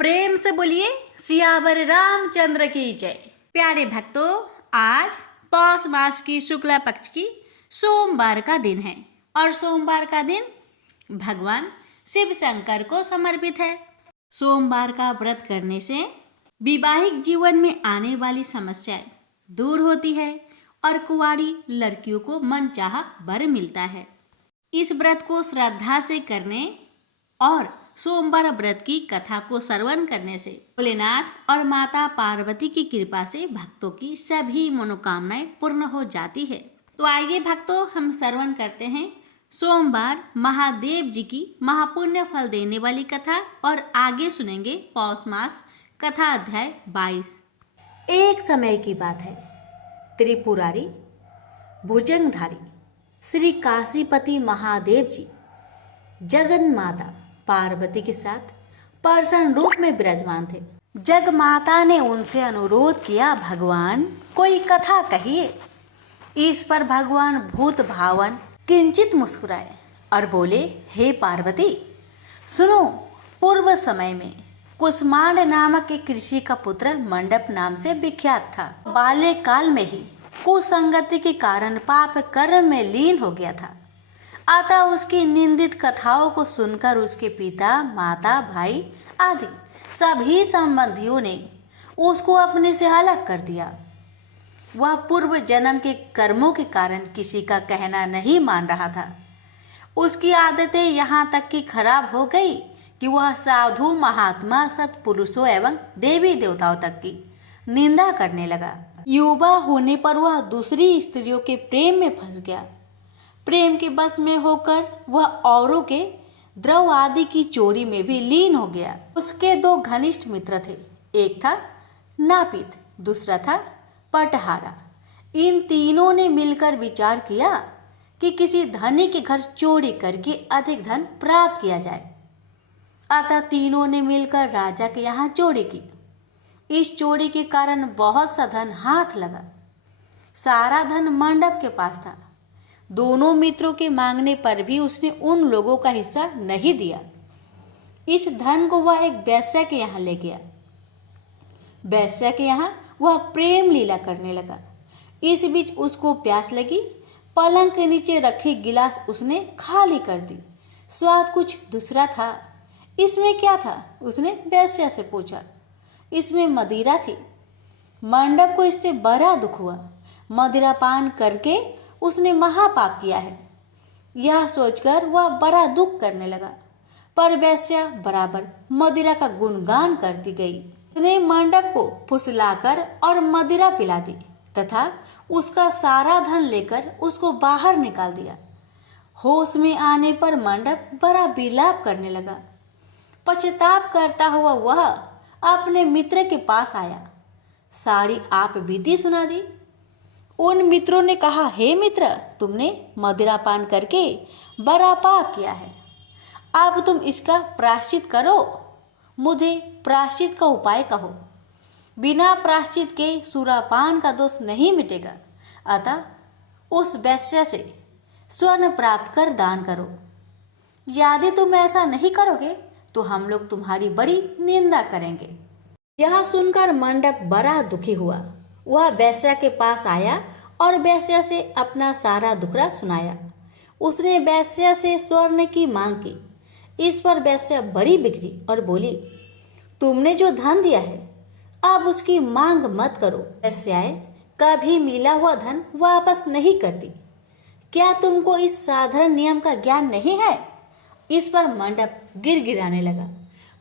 प्रेम से बोलिए सियावर रामचंद्र की जय। प्यारे भक्तों, आज पौष मास की शुक्ला पक्ष की सोमवार का दिन है और सोमवार का दिन भगवान शिव शंकर को समर्पित है। सोमवार का व्रत करने से वैवाहिक जीवन में आने वाली समस्याएं दूर होती है और कुंवारी लड़कियों को मनचाहा वर मिलता है। इस व्रत को श्रद्धा से करने और सोमवार व्रत की कथा को श्रवण करने से भोलेनाथ और माता पार्वती की कृपा से भक्तों की सभी मनोकामनाएं पूर्ण हो जाती है। तो आइए भक्तों, हम श्रवण करते हैं सोमवार महादेव जी की महापुण्य फल देने वाली कथा और आगे सुनेंगे पौष मास कथा अध्याय 22। एक समय की बात है, त्रिपुरारी भुजंगधारी श्री काशीपति महादेव जी जगन माता पार्वती के साथ पर्सन रूप में विराजमान थे। जग माता ने उनसे अनुरोध किया, भगवान कोई कथा कहिए। इस पर भगवान भूत भावन किंचित मुस्कुराए और बोले, हे पार्वती सुनो, पूर्व समय में कुसमांड नामक एक ऋषि का पुत्र मंडप नाम से विख्यात था। बाल्यकाल में ही कुसंगति के कारण पाप कर्म में लीन हो गया था। अतः उसकी निंदित कथाओं को सुनकर उसके पिता, माता, भाई आदि सभी संबंधियों ने उसको अपने से अलग कर दिया। वह पूर्व जन्म के कर्मों के कारण किसी का कहना नहीं मान रहा था। उसकी आदतें यहाँ तक कि खराब हो गई कि वह साधु, महात्मा, सत्पुरुषों एवं देवी देवताओं तक की निंदा करने लगा। युवा होने पर वह दूसरी स्त्रियों के प्रेम में फंस गया। प्रेम के बस में होकर वह औरों के द्रव आदि की चोरी में भी लीन हो गया। उसके दो घनिष्ठ मित्र थे, एक था नापित, दूसरा था पटहारा। इन तीनों ने मिलकर विचार किया कि किसी धनी के घर चोरी करके अधिक धन प्राप्त किया जाए। अतः तीनों ने मिलकर राजा के यहाँ चोरी की। इस चोरी के कारण बहुत सा धन हाथ लगा। सारा धन मंडप के पास था। दोनों मित्रों के मांगने पर भी उसने उन लोगों का हिस्सा नहीं दिया। इस धन को वह एक वैश्या के यहाँ ले गया। वैश्या के यहाँ वह प्रेम लीला करने लगा। इस बीच उसको प्यास लगी। पलंग के नीचे रखी गिलास उसने खाली कर दी। स्वाद कुछ दूसरा था। इसमें क्या था? उसने वैश्या से पूछा। इसमें मदिरा थी। मंडप को इससे बड़ा दुख हुआ। मदिरा पान करके उसने महापाप किया है। यह सोचकर वह बड़ा दुख करने लगा। पर वैश्या बराबर मदिरा का गुणगान करती गई। उसने मंडप को फुसलाकर और मदिरा पिला दी तथा उसका सारा धन लेकर उसको बाहर निकाल दिया। होश में आने पर मंडप बड़ा विलाप करने लगा। पश्चाताप करता हुआ वह अपने मित्र के पास आया। सारी आप बीती सुना दी। उन मित्रों ने कहा, हे मित्र, तुमने मदिरा पान करके बड़ा पाप किया है। अब तुम इसका प्रायश्चित करो। मुझे प्रायश्चित का उपाय कहो। बिना प्रायश्चित के सुरापान का दोष नहीं मिटेगा। अतः उस वैश्या से स्वर्ण प्राप्त कर दान करो। यदि तुम ऐसा नहीं करोगे तो हम लोग तुम्हारी बड़ी निंदा करेंगे। यह सुनकर मंडप बड़ा दुखी हुआ। वह वैश्या के पास आया और वैश्या से अपना सारा दुखड़ा सुनाया। उसने वैश्या से स्वर्ण की मांग की। इस पर वैश्या बड़ी बिगड़ी और बोली, तुमने जो धन दिया है अब उसकी मांग मत करो। वैश्याएं कभी मिला हुआ धन वापस नहीं करती। क्या तुमको इस साधारण नियम का ज्ञान नहीं है? इस पर मंडप गिड़गिड़ाने लगा,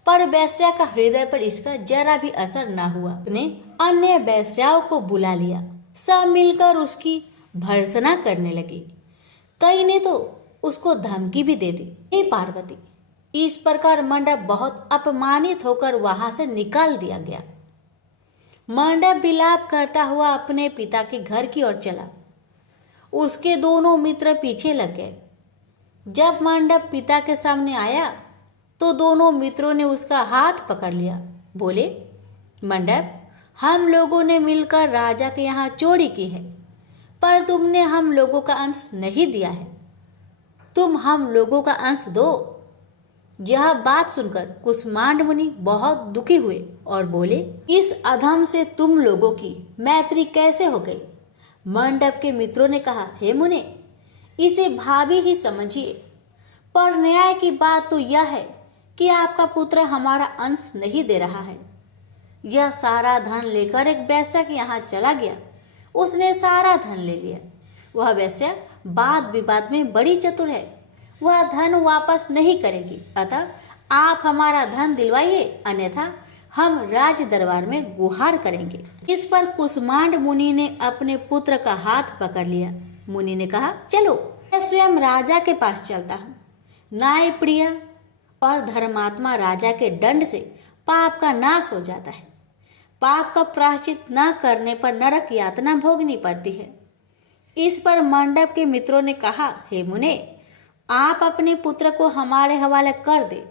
पर वैश्या का हृदय पर इसका जरा भी असर न हुआ। उसने अन्य वैश्याओं को बुला लिया। सब मिलकर उसकी भर्त्सना करने लगी। कई ने तो उसको धमकी भी दे दी। हे पार्वती, इस प्रकार मंडप बहुत अपमानित होकर वहां से निकाल दिया गया। मंडप विलाप करता हुआ अपने पिता के घर की ओर चला। उसके दोनों मित्र पीछे लग गए। जब मंडप पिता के सामने आया तो दोनों मित्रों ने उसका हाथ पकड़ लिया। बोले, मंडप, हम लोगों ने मिलकर राजा के यहाँ चोरी की है, पर तुमने हम लोगों का अंश नहीं दिया है। तुम हम लोगों का अंश दो। यह बात सुनकर कुष्मांड मुनि बहुत दुखी हुए और बोले, इस अधम से तुम लोगों की मैत्री कैसे हो गई? मंडप के मित्रों ने कहा, हे मुने, इसे भाभी ही समझिए, पर न्याय की बात तो यह है कि आपका पुत्र हमारा अंश नहीं दे रहा है। यह सारा धन लेकर एक वैश्य के यहाँ चला गया। उसने सारा धन ले लिया। वह वैश्य वाद विवाद में बड़ी चतुर है। वह धन वापस नहीं करेगी। अतः आप हमारा धन दिलवाइए, अन्यथा हम राज दरबार में गुहार करेंगे। इस पर कुष्मांड मुनि ने अपने पुत्र का हाथ पकड़ लिया। मुनि ने कहा, चलो मैं स्वयं राजा के पास चलता हूँ। न्याय प्रिय और धर्मात्मा राजा के दंड से पाप का नाश हो जाता है। पाप का प्रायश्चित न करने पर नरक यातना भोगनी पड़ती है। इस पर मंडप के मित्रों ने कहा, हे मुने, आप अपने पुत्र को हमारे हवाले कर दे।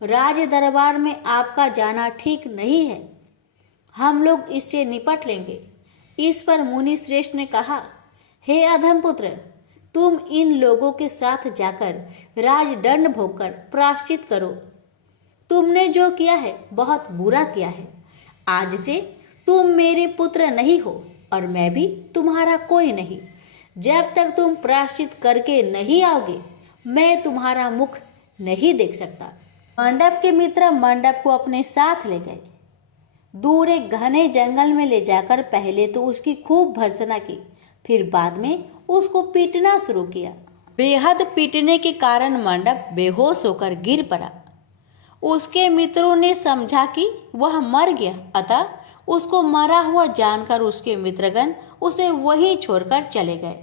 राज दरबार में आपका जाना ठीक नहीं है। हम लोग इससे निपट लेंगे। इस पर मुनि श्रेष्ठ ने कहा, हे अधम पुत्र, तुम इन लोगों के साथ जाकर राजदंड भोगकर प्रायश्चित करो। तुमने जो किया है बहुत बुरा किया है। आज से तुम मेरे पुत्र नहीं हो और मैं भी तुम्हारा कोई नहीं। जब तक तुम प्रायश्चित करके नहीं आओगे, मैं तुम्हारा मुख नहीं देख सकता। मंडप के मित्र मंडप को अपने साथ ले गए। दूर एक घने जंगल में ले जाकर पहले तो उसकी खूब भर्त्सना की, फिर बाद में उसको पीटना शुरू किया। बेहद पीटने के कारण मंडप बेहोश होकर गिर पड़ा। उसके मित्रों ने समझा कि वह मर गया, अतः उसको मरा हुआ जानकर उसके मित्रगण उसे वहीं छोड़कर चले गए।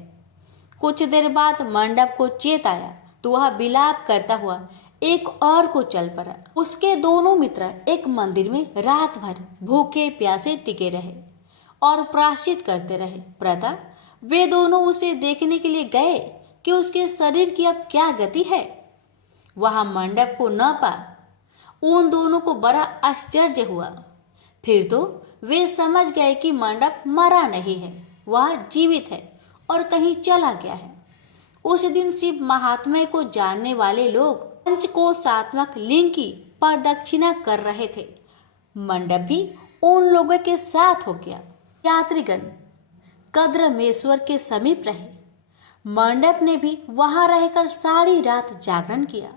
कुछ देर बाद मंडप को चेत आया तो वह विलाप करता हुआ एक और को चल पड़ा। उसके दोनों मित्र एक मंदिर में रात भर भूखे प्यासे टिके रहे और प्रायश्चित करते रहे। प्रातः वे दोनों उसे देखने के लिए गए कि उसके शरीर की अब क्या गति है। वहां मंडप को न पा उन दोनों को बड़ा आश्चर्य हुआ। फिर तो वे समझ गए कि मंडप मरा नहीं है, वह जीवित है और कहीं चला गया है। उस दिन शिव महात्म्य को जानने वाले लोग पंचकोशात्मक लिंग की प्रदक्षिणा कर रहे थे। मंडप भी उन लोगों के साथ हो गया। यात्रीगण कद्रमेश्वर के समीप रहे। मंडप ने भी वहां रहकर सारी रात जागरण किया।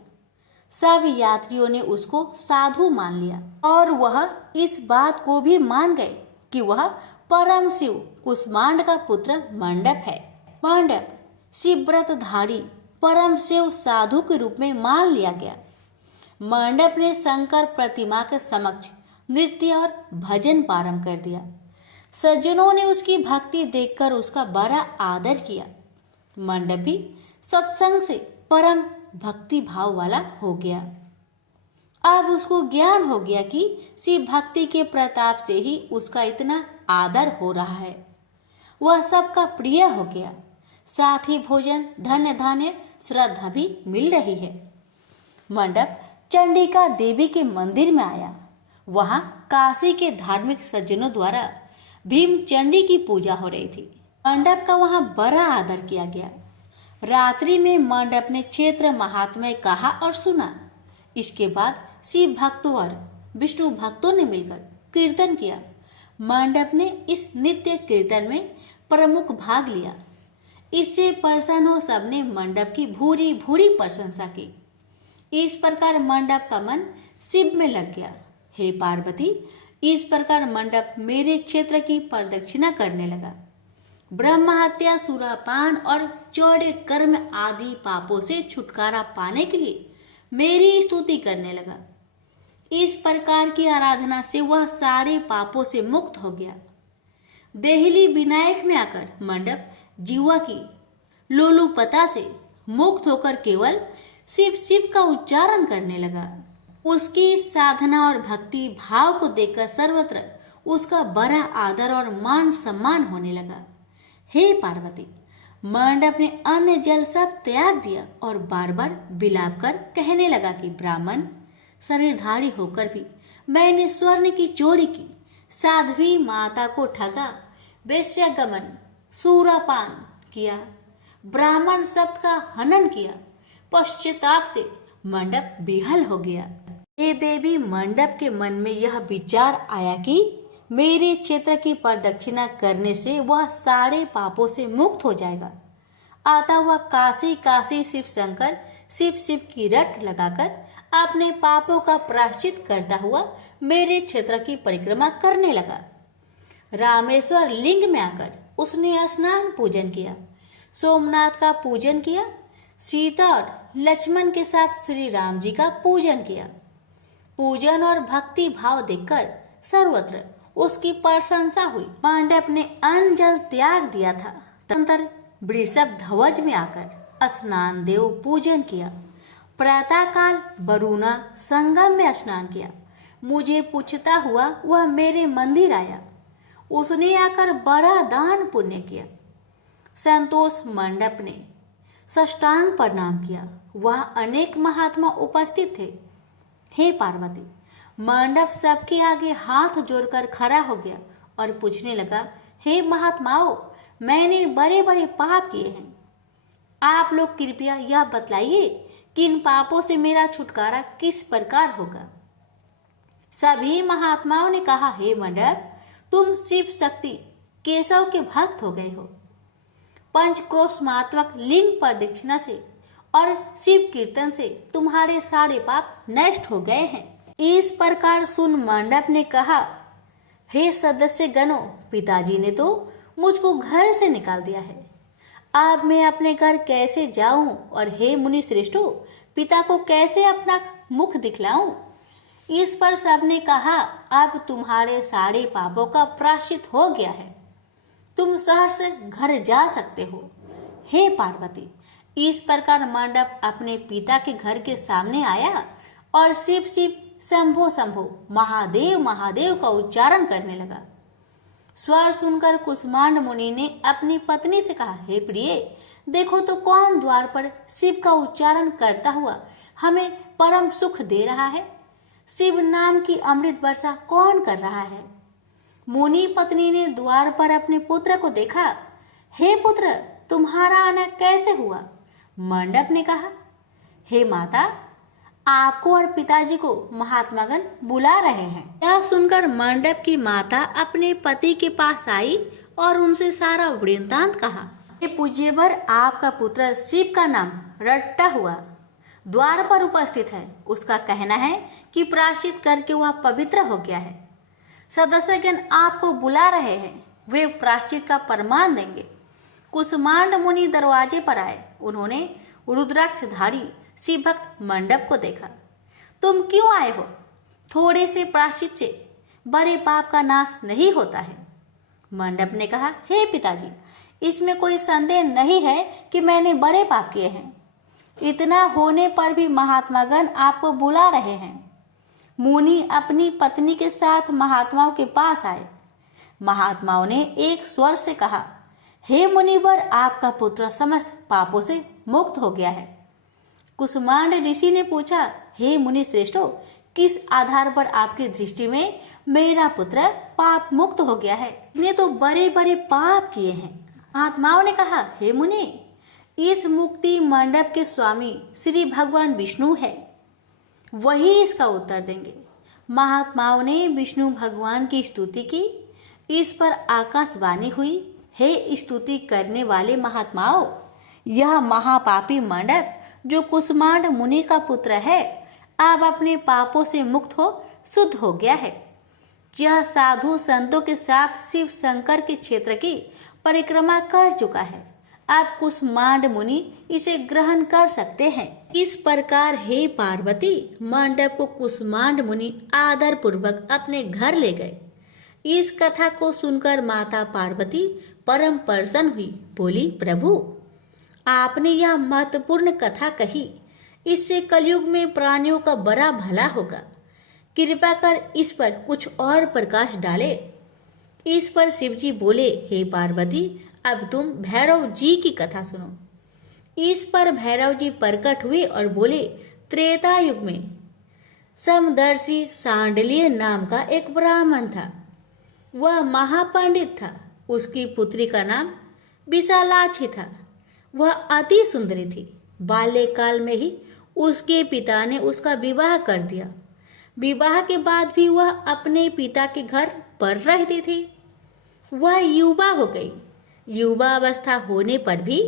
सब यात्रियों ने उसको साधु मान लिया और वह इस बात को भी मान गए कि वह परम शिव कुष्मांड का पुत्र मंडप है। मंडप शिवव्रतधारी परम शिव साधु के रूप में मान लिया गया। मंडप ने शंकर प्रतिमा के समक्ष नृत्य और भजन प्रारंभ कर दिया। सज्जनों ने उसकी भक्ति देखकर उसका बड़ा आदर किया। मंडप भी सत्संग से परम भक्ति भाव वाला हो गया। अब उसको ज्ञान हो गया कि शिव भक्ति के प्रताप से ही उसका इतना आदर हो रहा है। वह सबका प्रिय हो गया। साथ ही भोजन, धन्य धान्य, श्रद्धा भी मिल रही है। मंडप चंडिका देवी के मंदिर में आया। वहां काशी के धार्मिक सज्जनों द्वारा भीम चंडी की पूजा हो रही थी। मंडप का वहां बड़ा आदर किया गया। रात्रि में मंडप ने क्षेत्र महात्म्य कहा और सुना। इसके बाद शिव भक्तों और विष्णु भक्तों ने मिलकर कीर्तन किया। मंडप ने इस नित्य कीर्तन में प्रमुख भाग लिया। इससे प्रसन्न हो सबने मंडप की भूरी भूरी प्रशंसा की। इस प्रकार मंडप का मन शिव में लग गया। हे पार्वती, इस प्रकार मंडप मेरे क्षेत्र की प्रदक्षिणा करने लगा। ब्रह्म हत्या, सुरापान और चौड़े कर्म आदि पापों से छुटकारा पाने के लिए मेरी स्तुति करने लगा। इस प्रकार की आराधना से वह सारे पापों से मुक्त हो गया। देहली विनायक में आकर मंडप जीवा की लोलुपता से मुक्त होकर केवल शिव शिव का उच्चारण करने लगा। उसकी साधना और भक्ति भाव को देखकर सर्वत्र उसका बड़ा आदर और मान सम्मान होने लगा। हे पार्वती, मंडप ने अन्न जल सब त्याग दिया और बार बार बिलाप कर कहने लगा कि ब्राह्मण शरीरधारी होकर भी मैंने स्वर्ण की चोरी की, साध्वी माता को ठगा, वेश्यागमन, सूरापान किया, ब्राह्मण शब्द का हनन किया। पश्चाताप से मंडप बेहाल हो गया। हे देवी, मंडप के मन में यह विचार आया कि मेरे क्षेत्र की प्रदक्षिणा करने से वह सारे पापों से मुक्त हो जाएगा। अतः वह काशी काशी शिव शंकर शिव शिव की रट लगाकर अपने पापों का प्रायश्चित करता हुआ मेरे क्षेत्र की परिक्रमा करने लगा। रामेश्वर लिंग में आकर उसने स्नान पूजन किया, सोमनाथ का पूजन किया, सीता और लक्ष्मण के साथ श्री राम जी का पूजन किया। पूजन और भक्ति भाव देखकर सर्वत्र उसकी प्रशंसा हुई। मंडप ने अन्न जल त्याग दिया था। तदनंतर वृषभ ध्वज में आकर स्नान देव पूजन किया। प्रातः काल वरुणा संगम में स्नान किया। मुझे पूछता हुआ वह मेरे मंदिर आया। उसने आकर बड़ा दान पुण्य किया। संतोष मंडप ने साष्टांग प्रणाम किया। वह अनेक महात्मा उपस्थित थे। हे पार्वती, मंडप सबके आगे हाथ जोड़कर खड़ा हो गया और पूछने लगा, हे महात्माओं, मैंने बड़े बड़े पाप किए हैं। आप लोग कृपया यह बतलाइए कि इन पापों से मेरा छुटकारा किस प्रकार होगा। सभी महात्माओं ने कहा, हे मंडप, तुम शिव शक्ति केशव के भक्त हो गए हो। पंचक्रोशमात्मक लिंग प्रदक्षिणा से और शिव कीर्तन से तुम्हारे सारे पाप नष्ट हो गए हैं। इस प्रकार सुन मंडप ने कहा, हे सदस्य गणों, पिताजी ने तो मुझको घर से निकाल दिया है। अब मैं अपने घर कैसे जाऊं और हे मुनि श्रेष्ठों, पिता को कैसे अपना मुख दिखलाऊं। इस पर सबने कहा, अब तुम्हारे सारे पापों का प्रायश्चित हो गया है, तुम सहर्ष घर जा सकते हो। हे पार्वती, इस प्रकार मंडप अपने पिता के घर के सामने आया और शिव शिव शंभो शंभो महादेव महादेव का उच्चारण करने लगा। स्वर सुनकर कुष्मांड मुनि ने अपनी पत्नी से कहा, हे प्रिय, देखो तो कौन द्वार पर शिव का उच्चारण करता हुआ हमें परम सुख दे रहा है। शिव नाम की अमृत वर्षा कौन कर रहा है। मुनि पत्नी ने द्वार पर अपने पुत्र को देखा। हे पुत्र, तुम्हारा आना कैसे हुआ। मंडप ने कहा, हे माता, आपको और पिताजी को महात्मागण बुला रहे हैं। यह सुनकर मंडप की माता अपने पति के पास आई और उनसे सारा वृत्तांत कहा। हे पूज्यवर, आपका पुत्र शिव का नाम रट्टा हुआ द्वार पर उपस्थित है। उसका कहना है कि प्रायश्चित करके वह पवित्र हो गया है। सदस्यगण आपको बुला रहे हैं, वे प्रायश्चित का प्रमाण देंगे। कुष्मांड मुनि दरवाजे पर आए। उन्होंने रुद्राक्षधारी शिव भक्त मंडप को देखा। तुम क्यों आए हो। थोड़े से प्रायश्चित से बड़े पाप का नाश नहीं होता है। मंडप ने कहा, हे पिताजी, इसमें कोई संदेह नहीं है कि मैंने बड़े पाप किए हैं। इतना होने पर भी महात्मागण आपको बुला रहे हैं। मुनि अपनी पत्नी के साथ महात्माओं के पास आए। महात्माओं ने एक स्वर से कहा, हे मुनिवर, आपका पुत्र समस्त पापों से मुक्त हो गया है। कुष्मांड ऋषि ने पूछा, हे मुनि श्रेष्ठों, किस आधार पर आपकी दृष्टि में मेरा पुत्र पाप मुक्त हो गया है। इसने तो बड़े बड़े पाप किए हैं। महात्माओं ने कहा, हे मुनि, इस मुक्ति मंडप के स्वामी श्री भगवान विष्णु है, वही इसका उत्तर देंगे। महात्माओं ने विष्णु भगवान की स्तुति की। इस पर आकाशवाणी हुई, हे स्तुति करने वाले महात्माओं, यह महापापी मंडप जो कुष्मांड मुनि का पुत्र है, अब अपने पापों से मुक्त हो शुद्ध हो गया है। यह साधु संतों के साथ शिव शंकर के क्षेत्र की परिक्रमा कर चुका है। अब कुष्मांड मुनि इसे ग्रहण कर सकते हैं। इस प्रकार हे पार्वती, मंडप को कुष्मांड मुनि आदर पूर्वक अपने घर ले गए। इस कथा को सुनकर माता पार्वती परम प्रसन्न हुई। बोली, प्रभु, आपने यह महत्वपूर्ण कथा कही, इससे कलयुग में प्राणियों का बड़ा भला होगा। कृपा कर इस पर कुछ और प्रकाश डाले। इस पर शिवजी बोले, हे पार्वती, अब तुम भैरव जी की कथा सुनो। इस पर भैरव जी प्रकट हुए और बोले, त्रेता युग में समदर्शी सांडल्य नाम का एक ब्राह्मण था। वह महापंडित था। उसकी पुत्री का नाम विशालाक्षी था। वह अति सुंदरी थी। बाल्यकाल में ही उसके पिता ने उसका विवाह कर दिया। विवाह के बाद भी वह अपने पिता के घर पर रहती थी। वह युवा हो गई। युवा अवस्था होने पर भी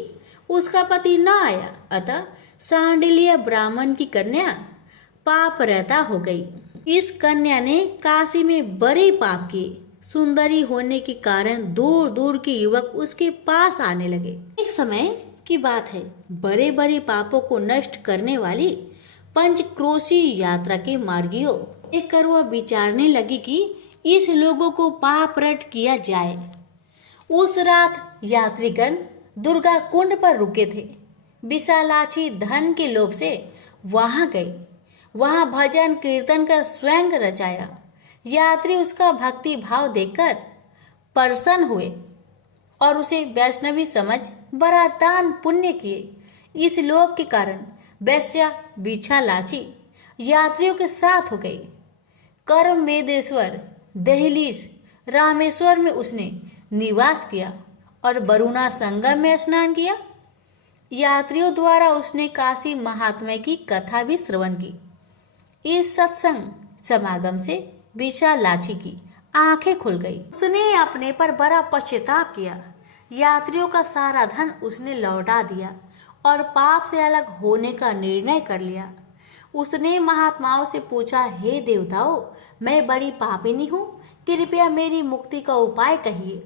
उसका पति न आया, अतः सांडिल्य ब्राह्मण की कन्या पाप रहता हो गई। इस कन्या ने काशी में बड़े पाप किए। सुंदरी होने के कारण दूर दूर के युवक उसके पास आने लगे। एक समय की बात है, बड़े बड़े पापों को नष्ट करने वाली पंचक्रोशी यात्रा के मार्गियों एक कर वह विचारने लगी कि इस लोगों को पाप रट किया जाए। उस रात यात्रीगण दुर्गा कुंड पर रुके थे। विशालाक्षी धन के लोभ से वहां गई। वहां भजन कीर्तन का स्वयं रचाया। यात्री उसका भक्ति भाव देखकर प्रसन्न हुए और उसे वैष्णवी समझ बड़ा दान पुण्य किए। इस लोभ के कारण वैश्या विशालाक्षी यात्रियों के साथ हो गई। करमेदेश्वर, दहलीज, रामेश्वर में उसने निवास किया और वरुणा संगम में स्नान किया। यात्रियों द्वारा उसने काशी महात्म्य की कथा भी श्रवण की। इस सत्संग समागम से विशालाक्षी की आंखें खुल गई। उसने अपने पर बड़ा पश्चाताप किया। यात्रियों का सारा धन उसने लौटा दिया और पाप से अलग होने का निर्णय कर लिया। उसने महात्माओं से पूछा, हे देवताओं, मैं बड़ी पापिनी हूँ, कृपया मेरी मुक्ति का उपाय कहिए।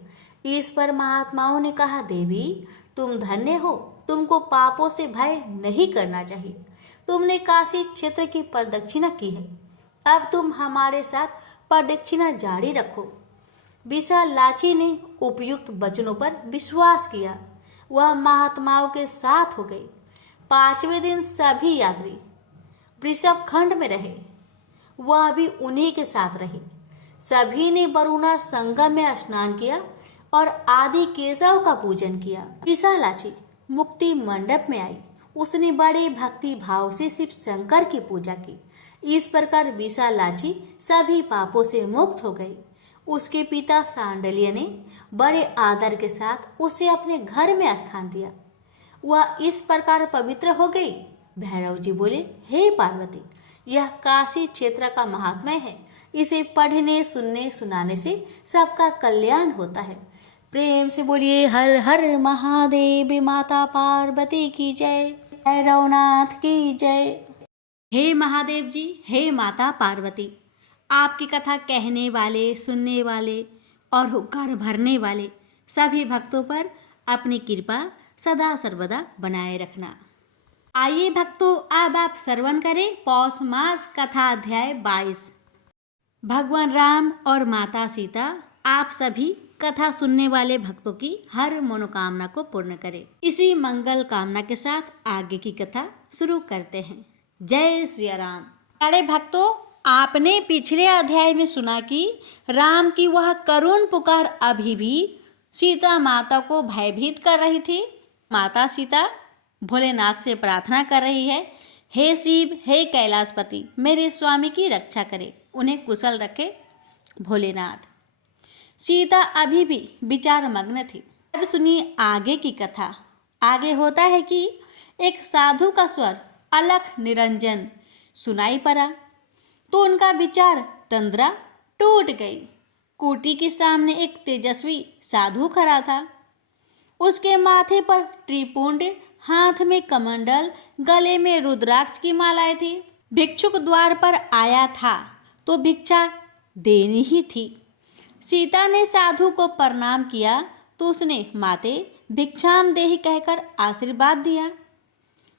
इस पर महात्माओं ने कहा, देवी तुम धन्य हो, तुमको पापों से भय नहीं करना चाहिए। तुमने काशी क्षेत्र की प्रदक्षिणा की है, अब तुम हमारे साथ प्रदक्षिणा जारी रखो। विशालाक्षी ने उपयुक्त वचनों पर विश्वास किया। वह महात्माओं के साथ हो गई। 5वें दिन सभी यात्री वृषभ खंड में रहे। वह भी उन्हीं के साथ रहे। सभी ने वरुणा संगम में स्नान किया और आदि केशव का पूजन किया। विशालाक्षी मुक्ति मंडप में आई। उसने बड़े भक्ति भाव से शिव शंकर की पूजा की। इस प्रकार विशालाक्षी सभी पापों से मुक्त हो गई। उसके पिता सांडिल्य ने बड़े आदर के साथ उसे अपने घर में स्थान दिया। वह इस प्रकार पवित्र हो गई। भैरव जी बोले, हे पार्वती, यह काशी क्षेत्र का महात्म्य है। इसे पढ़ने सुनने सुनाने से सबका कल्याण होता है। प्रेम से बोलिए हर हर महादेव। माता पार्वती की जय। भैरवनाथ की जय। हे महादेव जी, हे माता पार्वती, आपकी कथा कहने वाले, सुनने वाले और हुक्कार भरने वाले सभी भक्तों पर अपनी कृपा सदा सर्वदा बनाए रखना। आइए भक्तों, अब आप श्रवण करें पौष मास कथा अध्याय 22। भगवान राम और माता सीता आप सभी कथा सुनने वाले भक्तों की हर मनोकामना को पूर्ण करे। इसी मंगल कामना के साथ आगे की कथा शुरू करते हैं। जय श्री राम। अरे भक्तों, आपने पिछले अध्याय में सुना कि राम की वह करुण पुकार अभी भी सीता माता को भयभीत कर रही थी। माता सीता भोलेनाथ से प्रार्थना कर रही है, हे शिव, हे कैलाशपति, मेरे स्वामी की रक्षा करे, उन्हें कुशल रखे भोलेनाथ। सीता अभी भी विचार मग्न थी। अब सुनिए आगे की कथा। आगे होता है कि एक साधु का स्वर अलख निरंजन सुनाई पड़ा तो उनका विचार तंद्रा टूट गई। कुटी के सामने एक तेजस्वी साधु खड़ा था। उसके माथे पर त्रिपुंड, हाथ में कमंडल, गले में रुद्राक्ष की मालाएं थी। भिक्षुक द्वार पर आया था तो भिक्षा देनी ही थी। सीता ने साधु को प्रणाम किया तो उसने माते भिक्षाम देहि कहकर आशीर्वाद दिया।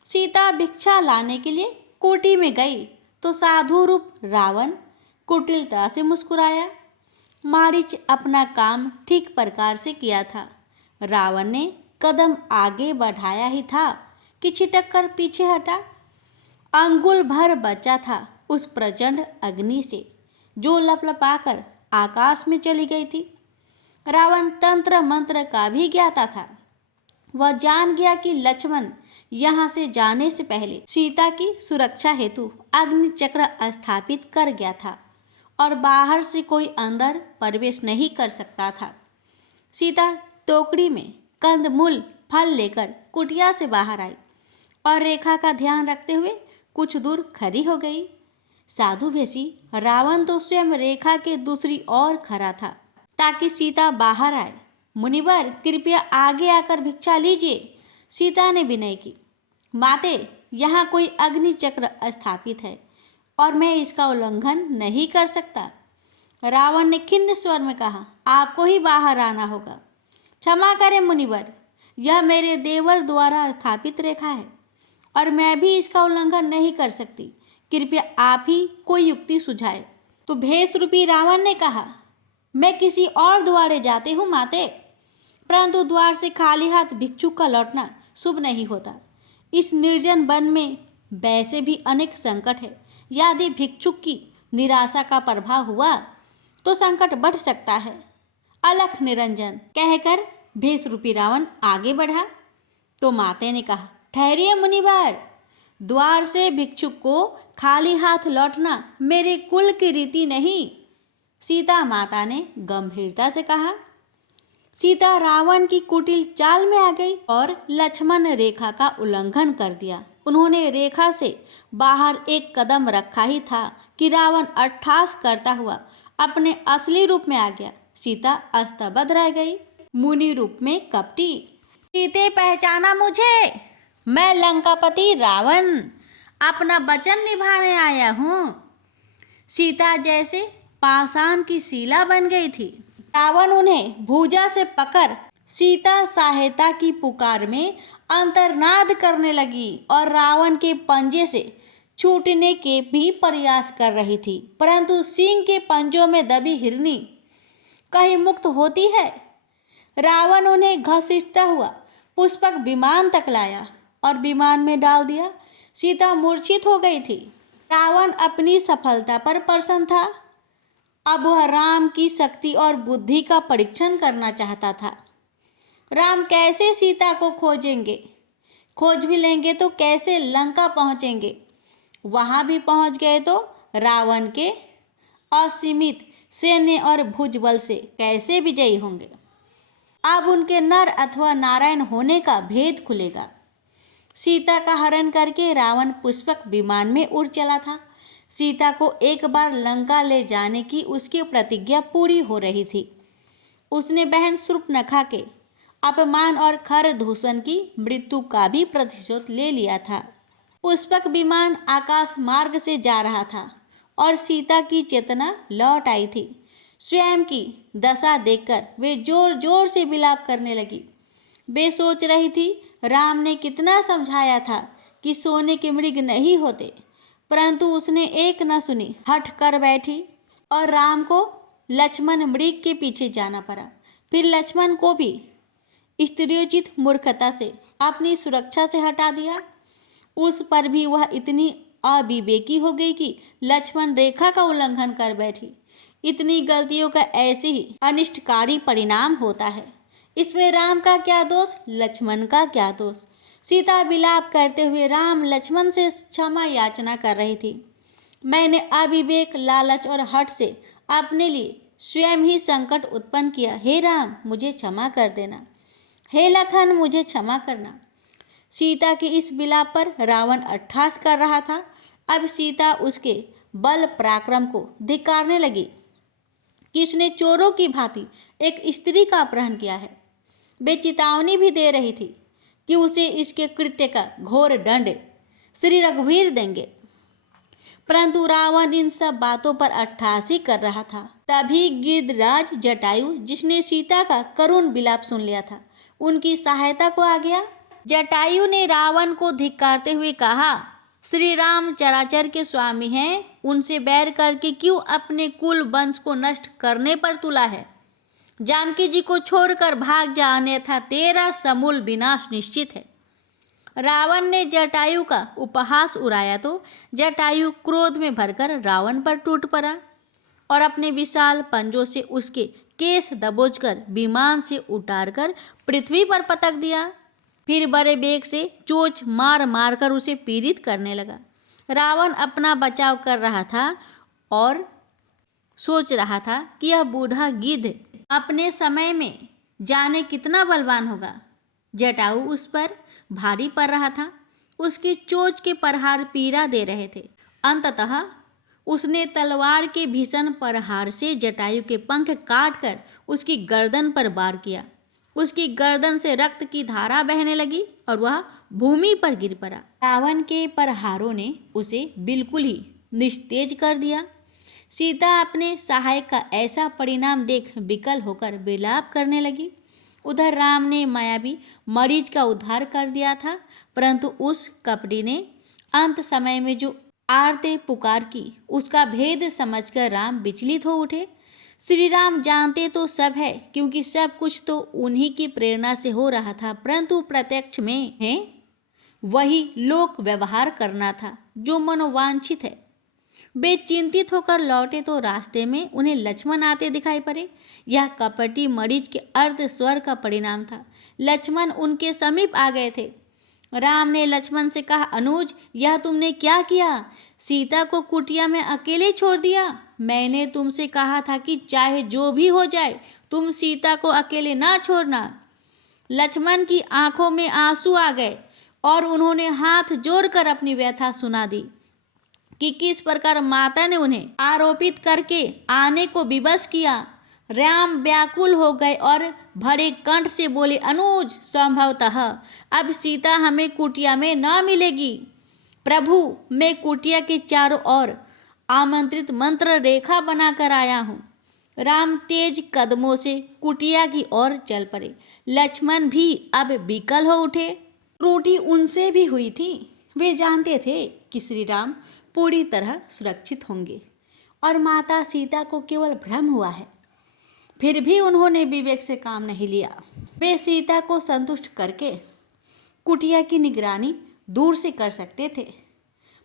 सीता भिक्षा लाने के लिए कुटी में गई तो साधु रूप रावण कुटिलता से मुस्कुराया। मारीच अपना काम ठीक प्रकार से किया था। रावण ने कदम आगे बढ़ाया ही था कि छिटक कर पीछे हटा। अंगुल भर बचा था उस प्रचंड अग्नि से, जो लपलपाकर आकाश में चली गई थी। रावण तंत्र मंत्र का भी ज्ञाता था। वह जान गया कि लक्ष्मण यहाँ से जाने से पहले सीता की सुरक्षा हेतु अग्नि चक्र स्थापित कर गया था और बाहर से कोई अंदर प्रवेश नहीं कर सकता था। सीता टोकरी में कंदमूल फल लेकर कुटिया से बाहर आई और रेखा का ध्यान रखते हुए कुछ दूर खड़ी हो गई। साधु भेषी रावण तो स्वयं रेखा के दूसरी ओर खड़ा था ताकि सीता बाहर आए। मुनिवर, कृपया आगे आकर भिक्षा लीजिए, सीता ने विनय की। माते, यहाँ कोई अग्नि चक्र स्थापित है और मैं इसका उल्लंघन नहीं कर सकता। रावण ने खिन्न स्वर में कहा, आपको ही बाहर आना होगा। क्षमा करें मुनिवर, यह मेरे देवर द्वारा स्थापित रेखा है और मैं भी इसका उल्लंघन नहीं कर सकती। कृपया आप ही कोई युक्ति सुझाए। तो भेष रूपी रावण ने कहा, मैं किसी और द्वारे जाते हूँ माते, परंतु द्वार से खाली हाथ भिक्षुक का लौटना शुभ नहीं होता। इस निर्जन वन में वैसे भी अनेक संकट है। यदि भिक्षुक की निराशा का प्रभाव हुआ तो संकट बढ़ सकता है। अलख निरंजन कहकर भेष रूपी रावण आगे बढ़ा तो माते ने कहा, ठहरिए मुनिवर, द्वार से भिक्षुक को खाली हाथ लौटना मेरे कुल की रीति नहीं। सीता माता ने गंभीरता से कहा। सीता रावण की कुटिल चाल में आ गई और लक्ष्मण रेखा का उल्लंघन कर दिया। उन्होंने रेखा से बाहर एक कदम रखा ही था कि रावण अट्ठास करता हुआ अपने असली रूप में आ गया। सीता अस्तबद्ध रह गई, मुनि रूप में कपटी। सीते, पहचाना मुझे? मैं लंकापति रावण अपना वचन निभाने आया हूँ। सीता जैसे पाषाण की शिला बन गई थी। रावण उन्हें भुजा से पकड़ सीता सहायता की पुकार में अंतर्नाद करने लगी और रावण के पंजे से छूटने के भी प्रयास कर रही थी, परंतु सिंह के पंजों में दबी हिरनी कहीं मुक्त होती है। रावण उन्हें घसीटता हुआ पुष्पक विमान तक लाया और विमान में डाल दिया। सीता मूर्छित हो गई थी। रावण अपनी सफलता पर प्रसन्न था। अब वह राम की शक्ति और बुद्धि का परीक्षण करना चाहता था। राम कैसे सीता को खोजेंगे? खोज भी लेंगे तो कैसे लंका पहुंचेंगे? वहां भी पहुंच गए तो रावण के असीमित सैन्य और भुजबल से कैसे विजयी होंगे? अब उनके नर अथवा नारायण होने का भेद खुलेगा। सीता का हरण करके रावण पुष्पक विमान में उड़ चला था। सीता को एक बार लंका ले जाने की उसकी प्रतिज्ञा पूरी हो रही थी। उसने बहन शूर्पणखा के अपमान और खर दूषण की मृत्यु का भी प्रतिशोध ले लिया था। पुष्पक विमान आकाश मार्ग से जा रहा था और सीता की चेतना लौट आई थी। स्वयं की दशा देखकर वे जोर जोर से विलाप करने लगी। वे सोच रही थी, राम ने कितना समझाया था कि सोने के मृग नहीं होते, परंतु उसने एक न सुनी, हठ कर बैठी और राम को लक्ष्मण मृग के पीछे जाना पड़ा। फिर लक्ष्मण को भी स्त्रीयोचित मूर्खता से अपनी सुरक्षा से हटा दिया। उस पर भी वह इतनी अविवेकी हो गई कि लक्ष्मण रेखा का उल्लंघन कर बैठी। इतनी गलतियों का ऐसे ही अनिष्टकारी परिणाम होता है। इसमें राम का क्या दोष, लक्ष्मण का क्या दोष? सीता विलाप करते हुए राम लक्ष्मण से क्षमा याचना कर रही थी। मैंने अविवेक, लालच और हठ से अपने लिए स्वयं ही संकट उत्पन्न किया। हे राम, मुझे क्षमा कर देना। हे लखन, मुझे क्षमा करना। सीता के इस विलाप पर रावण अट्ठास कर रहा था। अब सीता उसके बल पराक्रम को धिक्कारने लगी कि उसने चोरों की भांति एक स्त्री का अपहरण किया है। वे चेतावनी भी दे रही थी कि उसे इसके कृत्य का घोर दंड श्री रघुवीर देंगे, परंतु रावण इन सब बातों पर अट्ठासी कर रहा था। तभी गिद्धराज जटायु, जिसने सीता का करुण विलाप सुन लिया था, उनकी सहायता को आ गया। जटायु ने रावण को धिक्कारते हुए कहा, श्री राम चराचर के स्वामी हैं, उनसे बैर करके क्यों अपने कुल वंश को नष्ट करने पर तुला है? जानकी जी को छोड़कर भाग जा, अन्यथा तेरा समूल विनाश निश्चित है। रावण ने जटायु का उपहास उड़ाया तो जटायु क्रोध में भरकर रावण पर टूट पड़ा और अपने विशाल पंजों से उसके केस दबोचकर विमान से उतारकर पृथ्वी पर पटक दिया। फिर बड़े बेग से चोंच मार मार कर उसे पीड़ित करने लगा। रावण अपना बचाव कर रहा था और सोच रहा था कि यह बूढ़ा गिद्ध अपने समय में जाने कितना बलवान होगा। जटायु उस पर भारी पड़ रहा था। उसकी चोंच के प्रहार पीड़ा दे रहे थे। अंततः उसने तलवार के भीषण प्रहार से जटायु के पंख काटकर उसकी गर्दन पर वार किया। उसकी गर्दन से रक्त की धारा बहने लगी और वह भूमि पर गिर पड़ा। रावण के प्रहारों ने उसे बिल्कुल ही निस्तेज कर दिया। सीता अपने सहायक का ऐसा परिणाम देख विकल होकर विलाप करने लगी। उधर राम ने मायावी मरीज का उद्धार कर दिया था, परंतु उस कपटी ने अंत समय में जो आरते पुकार की, उसका भेद समझकर राम विचलित हो उठे। श्री राम जानते तो सब है, क्योंकि सब कुछ तो उन्हीं की प्रेरणा से हो रहा था, परंतु प्रत्यक्ष में है वही लोक व्यवहार करना था जो मनोवांछित है। वे चिंतित होकर लौटे तो रास्ते में उन्हें लक्ष्मण आते दिखाई पड़े। यह कपटी मरीज के अर्ध स्वर का परिणाम था। लक्ष्मण उनके समीप आ गए थे। राम ने लक्ष्मण से कहा, अनुज, यह तुमने क्या किया? सीता को कुटिया में अकेले छोड़ दिया। मैंने तुमसे कहा था कि चाहे जो भी हो जाए तुम सीता को अकेले ना छोड़ना। लक्ष्मण की आंखों में आंसू आ गए और उन्होंने हाथ जोड़कर अपनी व्यथा सुना दी कि किस प्रकार माता ने उन्हें आरोपित करके आने को विवश किया। राम व्याकुल हो गए और भरे कंठ से बोले, अनुज, संभवतः अब सीता हमें कुटिया में न मिलेगी। प्रभु, मैं कुटिया के चारों ओर आमंत्रित मंत्र रेखा बनाकर आया हूँ। राम तेज कदमों से कुटिया की ओर चल पड़े। लक्ष्मण भी अब विकल हो उठे। त्रुटि उनसे भी हुई थी। वे जानते थे कि श्री राम पूरी तरह सुरक्षित होंगे और माता सीता को केवल भ्रम हुआ है। फिर भी उन्होंने विवेक से काम नहीं लिया। वे सीता को संतुष्ट करके कुटिया की निगरानी दूर से कर सकते थे,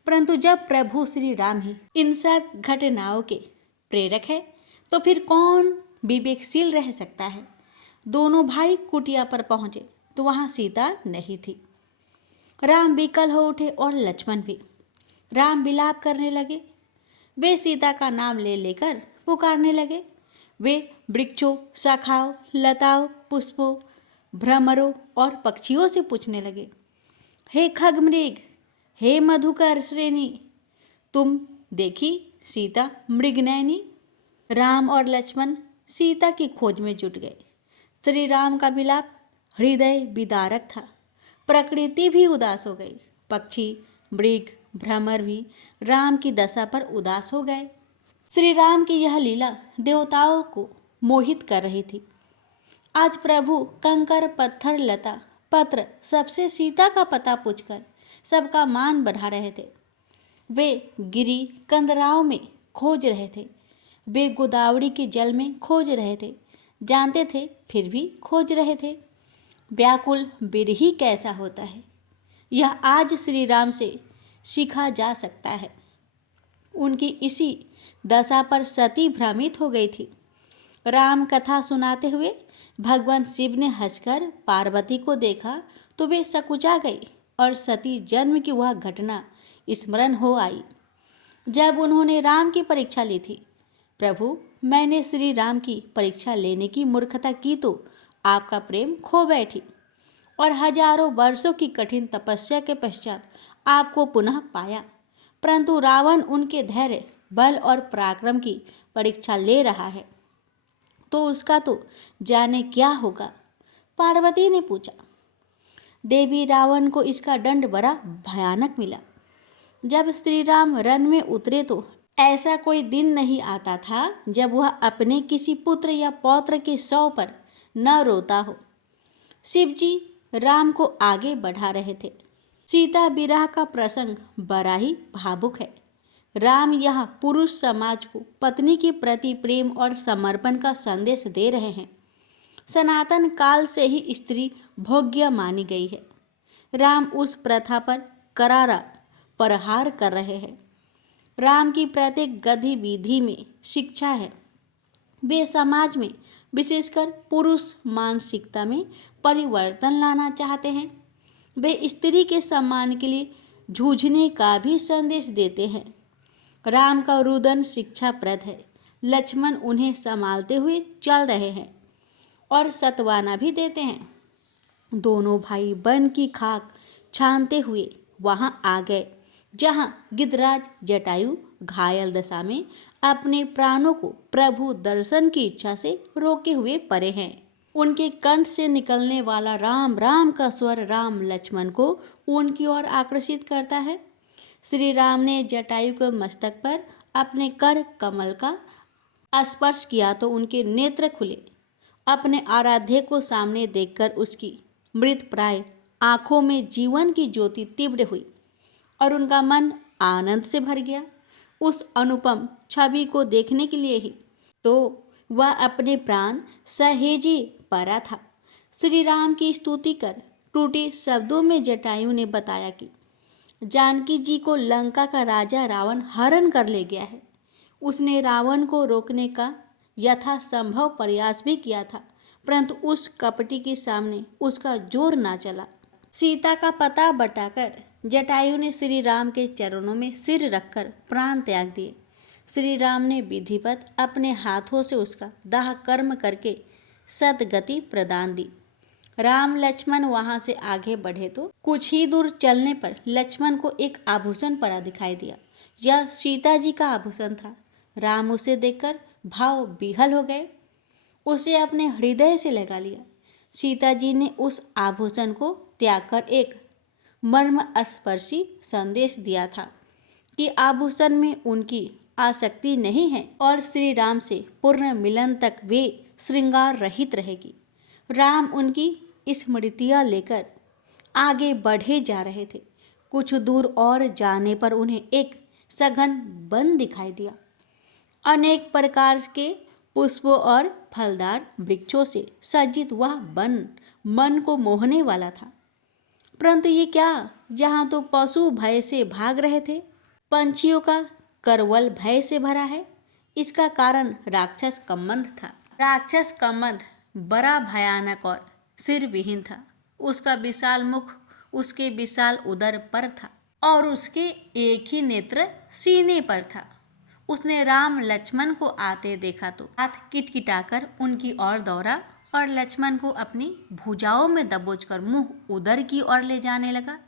परंतु जब प्रभु श्री राम ही इन सब घटनाओं के प्रेरक है तो फिर कौन विवेकशील रह सकता है। दोनों भाई कुटिया पर पहुंचे तो वहां सीता नहीं थी। राम विकल हो उठे और लक्ष्मण भी। राम विलाप करने लगे। वे सीता का नाम ले लेकर पुकारने लगे। वे वृक्षों, शाखाओं, लताओं, पुष्पों, भ्रमरों और पक्षियों से पूछने लगे, हे खगमृग, हे मधुकर श्रेणी, तुम देखी सीता मृगनयनी? राम और लक्ष्मण सीता की खोज में जुट गए। श्री राम का विलाप हृदय विदारक था। प्रकृति भी उदास हो गई। पक्षी, मृग, भ्रमर भी राम की दशा पर उदास हो गए। श्री राम की यह लीला देवताओं को मोहित कर रही थी। आज प्रभु कंकर, पत्थर, लता, पत्र सबसे सीता का पता पूछकर सबका मान बढ़ा रहे थे। वे गिरी कंदराओं में खोज रहे थे। वे गोदावरी के जल में खोज रहे थे। जानते थे फिर भी खोज रहे थे। व्याकुल बिरही कैसा होता है, यह आज श्री राम से सीखा जा सकता है। उनकी इसी दशा पर सती भ्रमित हो गई थी। राम कथा सुनाते हुए भगवान शिव ने हंसकर पार्वती को देखा तो वे सकुचा गई और सती जन्म की वह घटना स्मरण हो आई जब उन्होंने राम की परीक्षा ली थी। प्रभु, मैंने श्री राम की परीक्षा लेने की मूर्खता की तो आपका प्रेम खो बैठी और हजारों वर्षों की कठिन तपस्या के पश्चात आपको पुनः पाया, परंतु रावण उनके धैर्य, बल और पराक्रम की परीक्षा ले रहा है, तो उसका तो जाने क्या होगा। पार्वती ने पूछा। देवी, रावण को इसका दंड बड़ा भयानक मिला। जब श्री राम रण में उतरे तो ऐसा कोई दिन नहीं आता था जब वह अपने किसी पुत्र या पौत्र के शव पर न रोता हो। शिवजी राम को आगे बढ़ा रहे थे। सीता विरह का प्रसंग बड़ा ही भावुक है। राम यहाँ पुरुष समाज को पत्नी के प्रति प्रेम और समर्पण का संदेश दे रहे हैं। सनातन काल से ही स्त्री भोग्य मानी गई है। राम उस प्रथा पर करारा प्रहार कर रहे हैं। राम की प्रत्येक गतिविधि में शिक्षा है। वे समाज में विशेषकर पुरुष मानसिकता में परिवर्तन लाना चाहते हैं। वे स्त्री के सम्मान के लिए जूझने का भी संदेश देते हैं। राम का रुदन शिक्षाप्रद है। लक्ष्मण उन्हें संभालते हुए चल रहे हैं और सतवाना भी देते हैं। दोनों भाई वन की खाक छानते हुए वहां आ गए जहां गिद्धराज जटायु घायल दशा में अपने प्राणों को प्रभु दर्शन की इच्छा से रोके हुए पड़े हैं। उनके कंठ से निकलने वाला राम राम का स्वर राम लक्ष्मण को उनकी ओर आकर्षित करता है। श्री राम ने जटायु के मस्तक पर अपने कर कमल का स्पर्श किया तो उनके नेत्र खुले। अपने आराध्य को सामने देखकर उसकी मृत प्राय आंखों में जीवन की ज्योति तीव्र हुई और उनका मन आनंद से भर गया। उस अनुपम छवि को देखने के लिए ही तो वह अपने प्राण सहेजे पड़ा था। श्री राम की स्तुति कर टूटे शब्दों में जटायु ने बताया कि जानकी जी को लंका का राजा रावण हरण कर ले गया है। उसने रावण को रोकने का यथासंभव प्रयास भी किया था, परंतु उस कपटी के सामने उसका जोर ना चला। सीता का पता बटाकर जटायु ने श्री राम के चरणों में सिर रखकर प्राण त्याग दिए। श्री राम ने विधिवत अपने हाथों से उसका दाह कर्म करके सद्गति प्रदान दी। राम लक्ष्मण वहां से आगे बढ़े तो कुछ ही दूर चलने पर लक्ष्मण को एक आभूषण पड़ा दिखाई दिया। यह सीता जी का आभूषण था। राम उसे देखकर भाव विह्वल हो गए, उसे अपने हृदय से लगा लिया। सीता जी ने उस आभूषण को त्याग कर एक मर्मस्पर्शी संदेश दिया था कि आभूषण में उनकी आसक्ति नहीं है और श्री राम से पूर्ण मिलन तक वे श्रृंगार रहित रहेगी। राम उनकी स्मृतियाँ लेकर आगे बढ़े जा रहे थे। कुछ दूर और जाने पर उन्हें एक सघन वन दिखाई दिया। अनेक प्रकार के पुष्पों और फलदार वृक्षों से सज्जित वह वन मन को मोहने वाला था। परंतु ये क्या, जहाँ तो पशु भय से भाग रहे थे, पंछियों का करवल भय से भरा है। इसका कारण राक्षस कम्मंद था। राक्षस कम्मंद बड़ा भयानक और सिर विहीन था। उसका विशाल मुख उसके विशाल उदर पर था और उसके एक ही नेत्र सीने पर था। उसने राम लक्ष्मण को आते देखा तो हाथ किटकिटाकर उनकी ओर दौड़ा और लक्ष्मण को अपनी भुजाओं में दबोचकर मुंह उदर की ओर ले जाने लगा।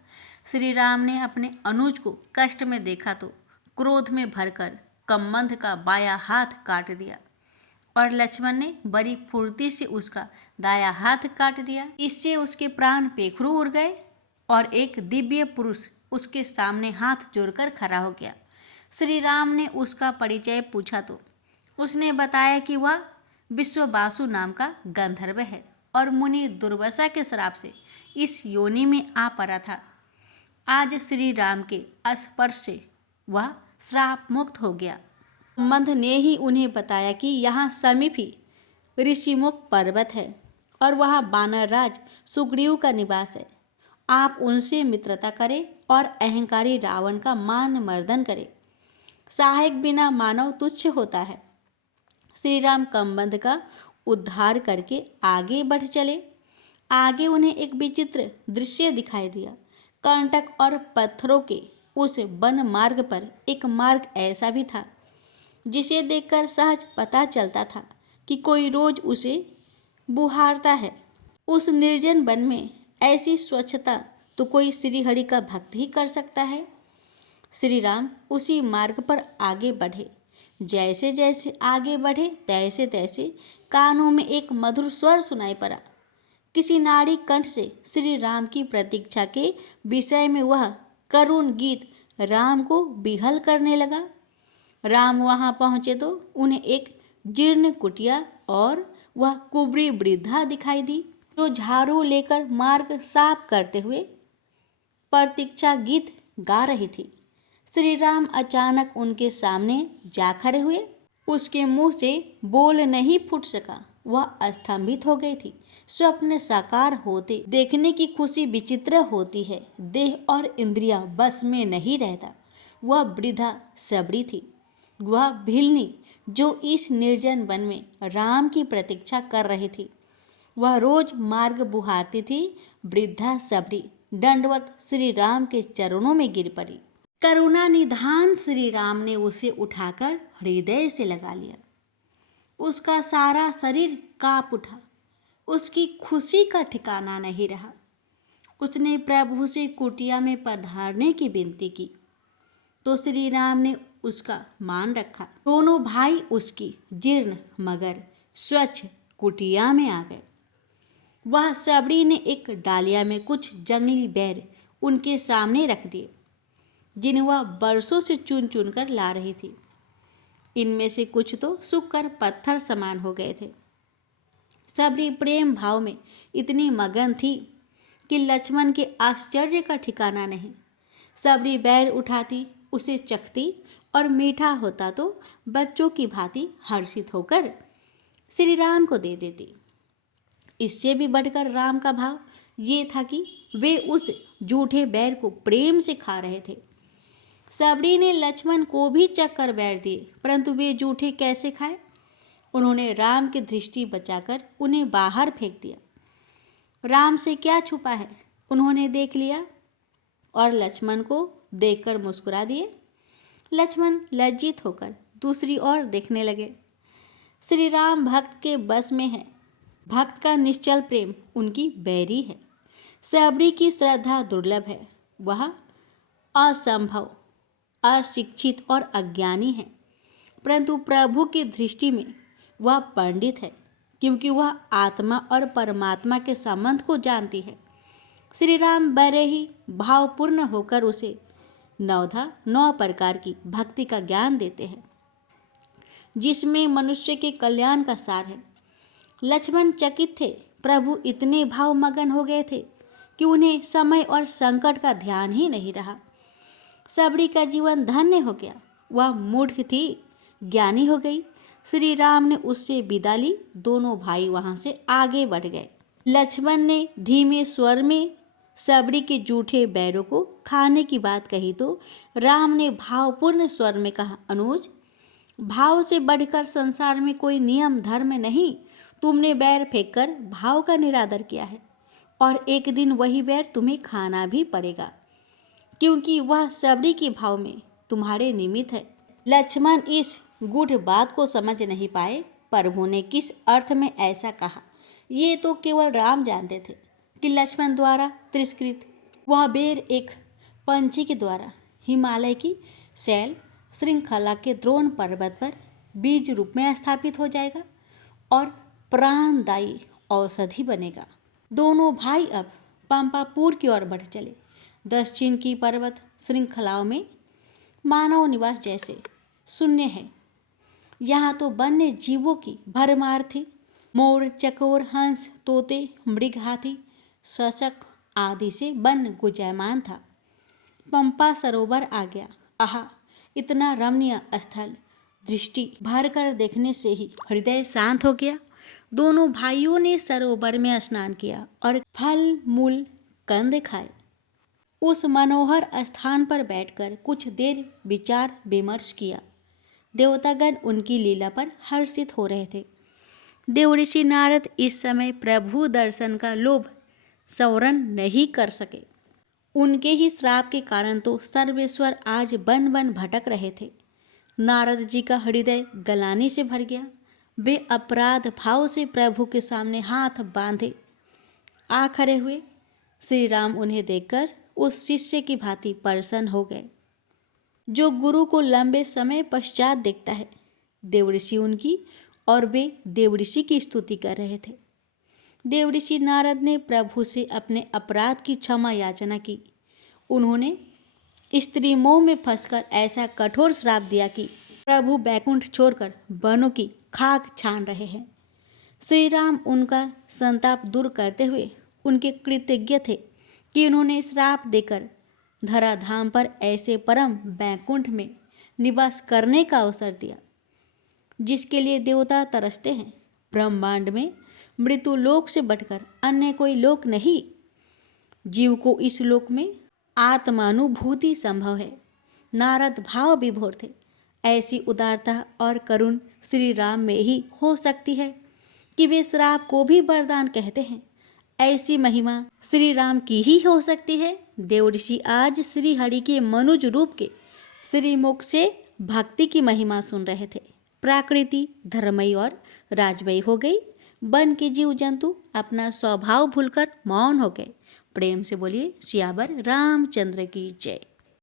श्री राम ने अपने अनुज को कष्ट में देखा तो क्रोध में भरकर कम्मंद का बाया हाथ काट दिया और लक्ष्मण ने बड़ी फुर्ती से उसका दाया हाथ काट दिया। इससे उसके प्राण पेखरू उड़ गए और एक दिव्य पुरुष उसके सामने हाथ जोड़कर खड़ा हो गया। श्री राम ने उसका परिचय पूछा तो उसने बताया कि वह विश्ववासु नाम का गंधर्व है और मुनि दुर्वासा के श्राप से इस योनि में आ पड़ा था। आज श्री राम के स्पर्श से वह श्राप मुक्त हो गया। मंद ने ही उन्हें बताया कि यहाँ समीप ही ऋषिमुख पर्वत है और वहाँ वानर राज सुग्रीव का निवास है। आप उनसे मित्रता करें और अहंकारी रावण का मान मर्दन करें। सहायक बिना मानव तुच्छ होता है। श्री राम कम्बंद का उद्धार करके आगे बढ़ चले। आगे उन्हें एक विचित्र दृश्य दिखाई दिया। कंटक और पत्थरों के उस वन मार्ग पर एक मार्ग ऐसा भी था जिसे देखकर सहज पता चलता था कि कोई रोज उसे बुहारता है। उस निर्जन वन में ऐसी स्वच्छता तो कोई श्रीहरि का भक्त ही कर सकता है। श्री राम उसी मार्ग पर आगे बढ़े। जैसे जैसे आगे बढ़े तैसे तैसे कानों में एक मधुर स्वर सुनाई पड़ा। किसी नारी कंठ से श्री राम की प्रतीक्षा के विषय में वह करुण गीत राम को विह्वल करने लगा। राम वहां पहुंचे तो उन्हें एक जीर्ण कुटिया और वह कुबरी वृद्धा दिखाई दी जो झाड़ू लेकर मार्ग साफ करते हुए प्रतीक्षा गीत गा रही थी। श्री राम अचानक उनके सामने जा खड़े हुए। उसके मुंह से बोल नहीं फूट सका। वह स्तंभित हो गई थी। स्वप्न साकार होते देखने की खुशी विचित्र होती है। देह और इंद्रियां बस में नहीं रहता। वह वृद्धा सबरी थी। वह भिलनी जो इस निर्जन वन में राम की प्रतीक्षा कर रही थी। वह रोज मार्ग बुहारती थी। वृद्धा सबरी दंडवत श्री राम के चरणों में गिर पड़ी। करुणा निधान श्री राम ने उसे उठाकर हृदय से लगा लिया। उसका सारा शरीर कांप उठा। उसकी खुशी का ठिकाना नहीं रहा। उसने प्रभु से कुटिया में पधारने की विनती की तो श्री राम ने उसका मान रखा। दोनों भाई उसकी जीर्ण मगर स्वच्छ कुटिया में आ गए। वह सबड़ी ने एक डालिया में कुछ जंगली बैर उनके सामने रख दिए जिन्हें वह बरसों से चुन चुन कर ला रही थी। इनमें से कुछ तो सूख कर पत्थर समान हो गए थे। सबरी प्रेम भाव में इतनी मगन थी कि लक्ष्मण के आश्चर्य का ठिकाना नहीं। सबरी बैर उठाती, उसे चखती और मीठा होता तो बच्चों की भांति हर्षित होकर श्री राम को दे देती। इससे भी बढ़कर राम का भाव ये था कि वे उस जूठे बैर को प्रेम से खा रहे थे। सबरी ने लक्ष्मण को भी चक्कर बैर दिए, परंतु वे जूठे कैसे खाए? उन्होंने राम की दृष्टि बचाकर उन्हें बाहर फेंक दिया। राम से क्या छुपा है, उन्होंने देख लिया और लक्ष्मण को देखकर मुस्कुरा दिए। लक्ष्मण लज्जित होकर दूसरी ओर देखने लगे। श्री राम भक्त के बस में है। भक्त का निश्चल प्रेम उनकी बैरी है। सबरी की श्रद्धा दुर्लभ है। वह असंभव, अशिक्षित और अज्ञानी है, परंतु प्रभु की दृष्टि में वह पंडित है, क्योंकि वह आत्मा और परमात्मा के संबंध को जानती है। श्री राम बड़े ही भावपूर्ण होकर उसे 9 प्रकार की भक्ति का ज्ञान देते हैं, जिसमें मनुष्य के कल्याण का सार है। लक्ष्मण चकित थे। प्रभु इतने भावमगन हो गए थे कि उन्हें समय और संकट का ध्यान ही नहीं रहा। सबरी का जीवन धन्य हो गया। वह मूढ़ थी, ज्ञानी हो गई। श्री राम ने उससे विदा ली। दोनों भाई वहां से आगे बढ़ गए। लक्ष्मण ने धीमे स्वर में सबरी के जूठे बैरों को खाने की बात कही तो राम ने भावपूर्ण स्वर में कहा, अनुज, भाव से बढ़कर संसार में कोई नियम धर्म नहीं। तुमने बैर फेंककर भाव का निरादर किया है और एक दिन वही बैर तुम्हें खाना भी पड़ेगा, क्योंकि वह सबरी के भाव में तुम्हारे निमित्त है। लक्ष्मण इस गूढ़ बात को समझ नहीं पाए। प्रभु ने किस अर्थ में ऐसा कहा, ये तो केवल राम जानते थे कि लक्ष्मण द्वारा तिरस्कृत वह बेर एक पंछी के द्वारा हिमालय की शैल श्रृंखला के द्रोण पर्वत पर बीज रूप में स्थापित हो जाएगा और प्राणदायी औषधि बनेगा। दोनों भाई अब पंपापुर की ओर बढ़ चले। दक्षिण की पर्वत श्रृंखलाओं में मानव निवास जैसे शून्य है। यहाँ तो वन्य जीवों की भरमार थी। मोर, चकोर, हंस, तोते, मृग, हाथी, शशक आदि से वन गुंजायमान था। पंपा सरोवर आ गया। आहा, इतना रमणीय स्थल दृष्टि भर कर देखने से ही हृदय शांत हो गया। दोनों भाइयों ने सरोवर में स्नान किया और फल मूल कंद खाए। उस मनोहर स्थान पर बैठकर कुछ देर विचार विमर्श किया। देवतागण उनकी लीला पर हर्षित हो रहे थे। देवऋषि नारद इस समय प्रभु दर्शन का लोभ संवरण नहीं कर सके। उनके ही श्राप के कारण तो सर्वेश्वर आज वन वन भटक रहे थे। नारद जी का हृदय गलानी से भर गया। वे अपराध भाव से प्रभु के सामने हाथ बांधे आ खड़े हुए। श्री राम उन्हें देखकर उस शिष्य की भांति प्रसन्न हो गए जो गुरु को लंबे समय पश्चात देखता है। देवऋषि उनकी और वे देवऋषि की स्तुति कर रहे थे। देवऋषि नारद ने प्रभु से अपने अपराध की क्षमा याचना की। उन्होंने स्त्री मोह में फंसकर ऐसा कठोर श्राप दिया कि प्रभु बैकुंठ छोड़कर वनों की खाक छान रहे हैं। श्री राम उनका संताप दूर करते हुए उनके कृतज्ञ थे कि उन्होंने श्राप देकर धराधाम पर ऐसे परम बैकुंठ में निवास करने का अवसर दिया जिसके लिए देवता तरसते हैं। ब्रह्मांड में मृत्यु लोक से बढ़कर अन्य कोई लोक नहीं। जीव को इस लोक में आत्मानुभूति संभव है। नारद भाव विभोर थे। ऐसी उदारता और करुण श्री राम में ही हो सकती है कि वे श्राप को भी वरदान कहते हैं। ऐसी महिमा श्री राम की ही हो सकती है। देवऋषि आज श्री हरि के मनुज रूप के श्रीमुख से भक्ति की महिमा सुन रहे थे। प्रकृति धर्मयी और राजमयी हो गई। वन के जीव जंतु अपना स्वभाव भूलकर मौन हो गए। प्रेम से बोलिए सियावर रामचंद्र की जय।